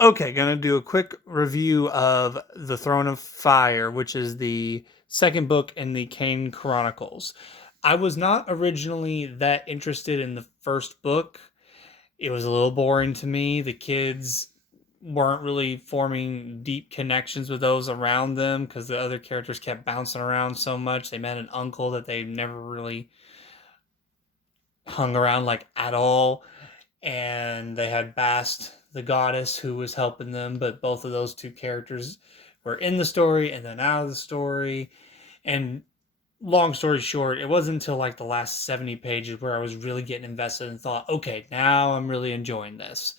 Okay, gonna do a quick review of The Throne of Fire, which is the second book in the Kane Chronicles. I was not originally that interested in the first book. It was a little boring to me. The kids weren't really forming deep connections with those around them because the other characters kept bouncing around so much. They met an uncle that they never really hung around like at all, and they had Bast, the goddess, who was helping them. But both of those two characters were in the story and then out of the story. And long story short, it wasn't until like the last 70 pages where I was really getting invested and thought, okay, now I'm really enjoying this.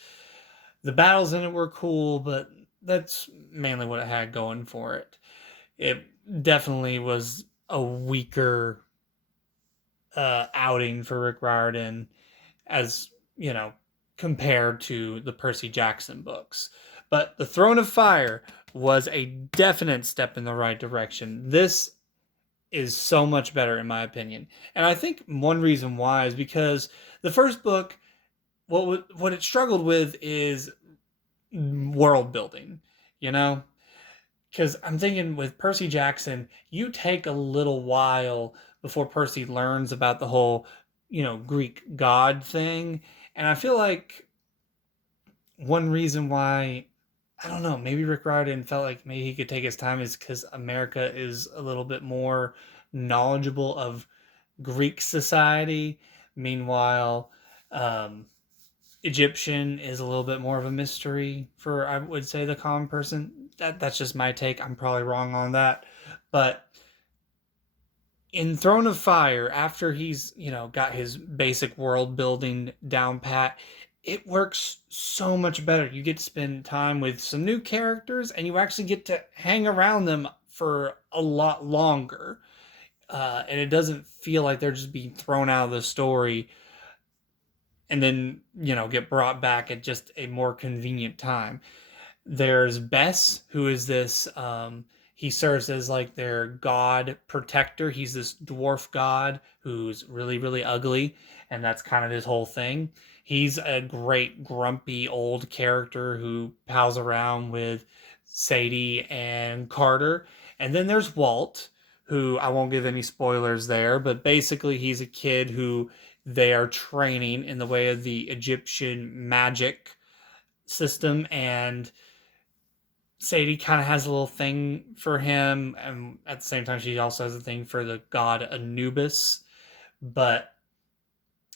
The battles in it were cool, but that's mainly what it had going for it. It definitely was a weaker outing for Rick Riordan, as you know, compared to the Percy Jackson books. But The Throne of Fire was a definite step in the right direction. This is so much better in my opinion. And I think one reason why is because the first book, what it struggled with is world building, you know? Because I'm thinking with Percy Jackson, you take a little while before Percy learns about the whole, Greek god thing. And I feel like one reason why, I don't know, maybe Rick Riordan felt like maybe he could take his time is because America is a little bit more knowledgeable of Greek society. Meanwhile, um, Egyptian is a little bit more of a mystery for, I would say, the common person. That's just my take. I'm probably wrong on that, but in Throne of Fire, after he's got his basic world building down pat, it works so much better. You get to spend time with some new characters, and you actually get to hang around them for a lot longer. And it doesn't feel like they're just being thrown out of the story and then get brought back at just a more convenient time. There's Bess, who is this he serves as like their god protector. He's this dwarf god who's really really ugly, and that's kind of his whole thing. He's a great grumpy old character who pals around with Sadie and Carter. And then there's Walt, who I won't give any spoilers there, but basically he's a kid who they are training in the way of the Egyptian magic system, and Sadie kind of has a little thing for him, and at the same time, she also has a thing for the god Anubis. But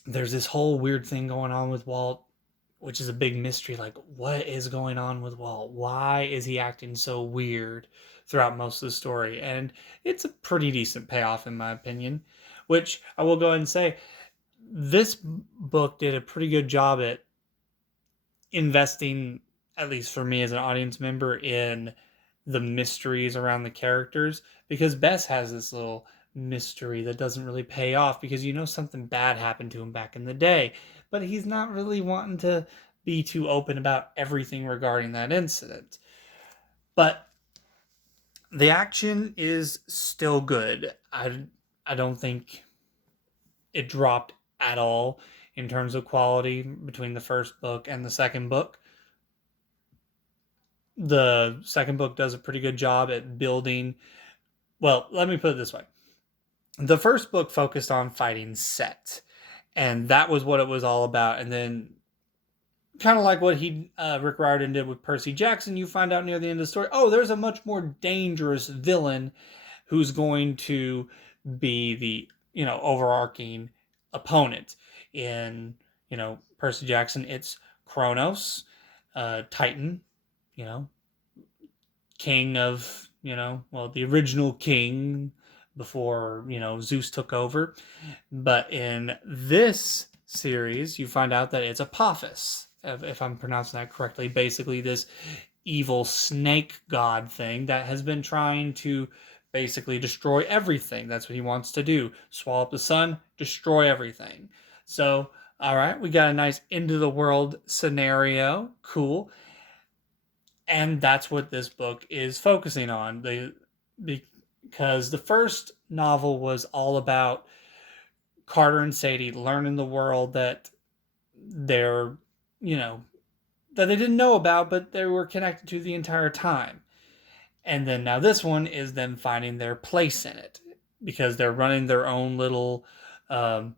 there's this whole weird thing going on with Walt, which is a big mystery. Like, what is going on with Walt? Why is he acting so weird throughout most of the story? And it's a pretty decent payoff, in my opinion, which I will go ahead and say this book did a pretty good job at investing, at least for me as an audience member, in the mysteries around the characters, because Bess has this little mystery that doesn't really pay off because something bad happened to him back in the day, but he's not really wanting to be too open about everything regarding that incident. But the action is still good. I don't think it dropped at all in terms of quality between the first book and the second book. The second book does a pretty good job at building. Well, let me put it this way. The first book focused on fighting Set, and that was what it was all about. And then, kind of like what Rick Riordan did with Percy Jackson, you find out near the end of the story, oh, there's a much more dangerous villain who's going to be the overarching opponent. In Percy Jackson, it's Kronos, Titan, you know king of, well, the original king before, Zeus took over. But in this series, you find out that it's Apophis, if I'm pronouncing that correctly. Basically, this evil snake god thing that has been trying to basically destroy everything. That's what he wants to do. Swallow up the sun, destroy everything. So, all right, we got a nice end of the world scenario. Cool, and that's what this book is focusing on. Because the first novel was all about Carter and Sadie learning the world that they're, you know, that they didn't know about, but they were connected to the entire time. And then now this one is them finding their place in it because they're running their own little um,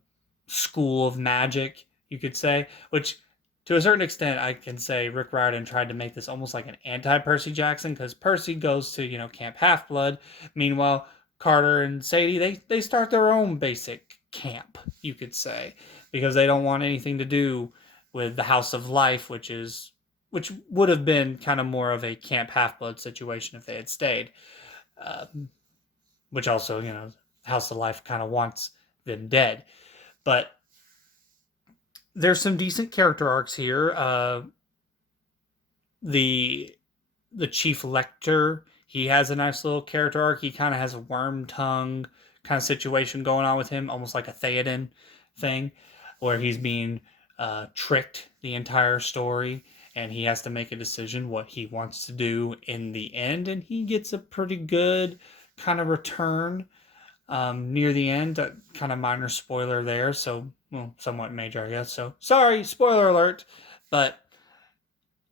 school of magic, you could say, which to a certain extent I can say Rick Riordan tried to make this almost like an anti-Percy Jackson, because Percy goes to, Camp Half-Blood. Meanwhile, Carter and Sadie, they start their own basic camp, you could say, because they don't want anything to do with the House of Life, which would have been kind of more of a Camp Half-Blood situation if they had stayed. Which also, House of Life kind of wants them dead. But there's some decent character arcs here. The Chief Lecter, he has a nice little character arc. He kind of has a worm tongue kind of situation going on with him, almost like a Theoden thing, where he's being tricked the entire story, and he has to make a decision what he wants to do in the end, and he gets a pretty good kind of return near the end. Kind of minor spoiler there, so, well, somewhat major, I guess. So, sorry, spoiler alert, but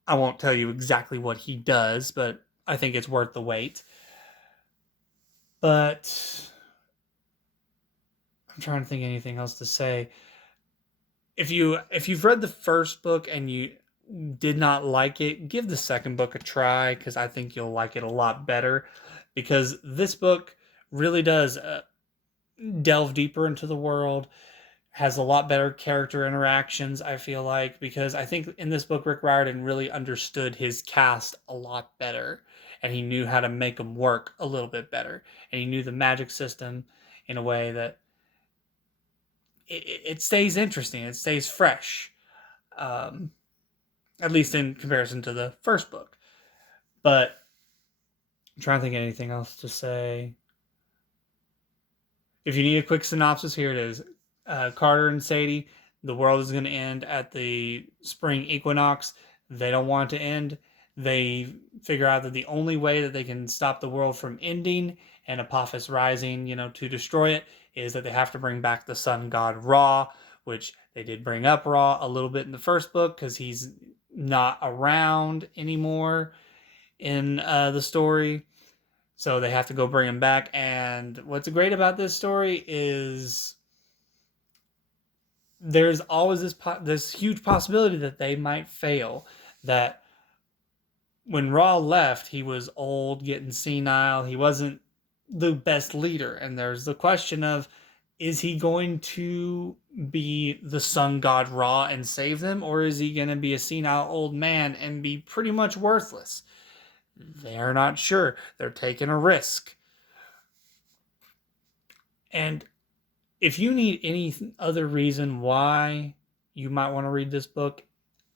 I won't tell you exactly what he does, but I think it's worth the wait. But I'm trying to think of anything else to say. If you've read the first book and you did not like it, give the second book a try, because I think you'll like it a lot better. Because this book really does delve deeper into the world, has a lot better character interactions, I feel like, because I think in this book Rick Riordan really understood his cast a lot better, and he knew how to make them work a little bit better, and he knew the magic system in a way that it stays interesting, it stays fresh, at least in comparison to the first book. But I'm trying to think of anything else to say. If you need a quick synopsis, here it is. Carter and Sadie, the world is going to end at the spring equinox. They don't want it to end. They figure out that the only way that they can stop the world from ending and Apophis rising, to destroy it, is that they have to bring back the sun god Ra, which they did bring up Ra a little bit in the first book because he's not around anymore in the story. So they have to go bring him back. And what's great about this story is there's always this huge possibility that they might fail. That when Ra left, he was old, getting senile. He wasn't the best leader. And there's the question of, is he going to be the sun god Ra and save them? Or is he going to be a senile old man and be pretty much worthless? They're not sure. They're taking a risk. And if you need any other reason why you might want to read this book,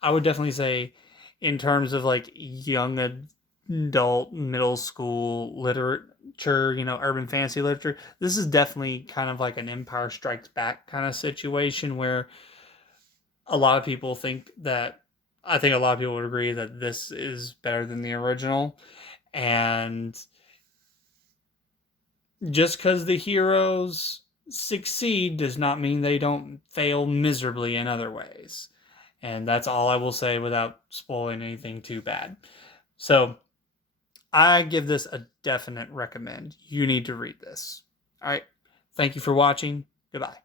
I would definitely say, in terms of like young adult, middle school literature, urban fantasy literature, this is definitely kind of like an Empire Strikes Back kind of situation where a lot of people think that, I think a lot of people would agree that this is better than the original. And just because the heroes succeed does not mean they don't fail miserably in other ways. And that's all I will say without spoiling anything too bad. So I give this a definite recommend. You need to read this. All right. Thank you for watching. Goodbye.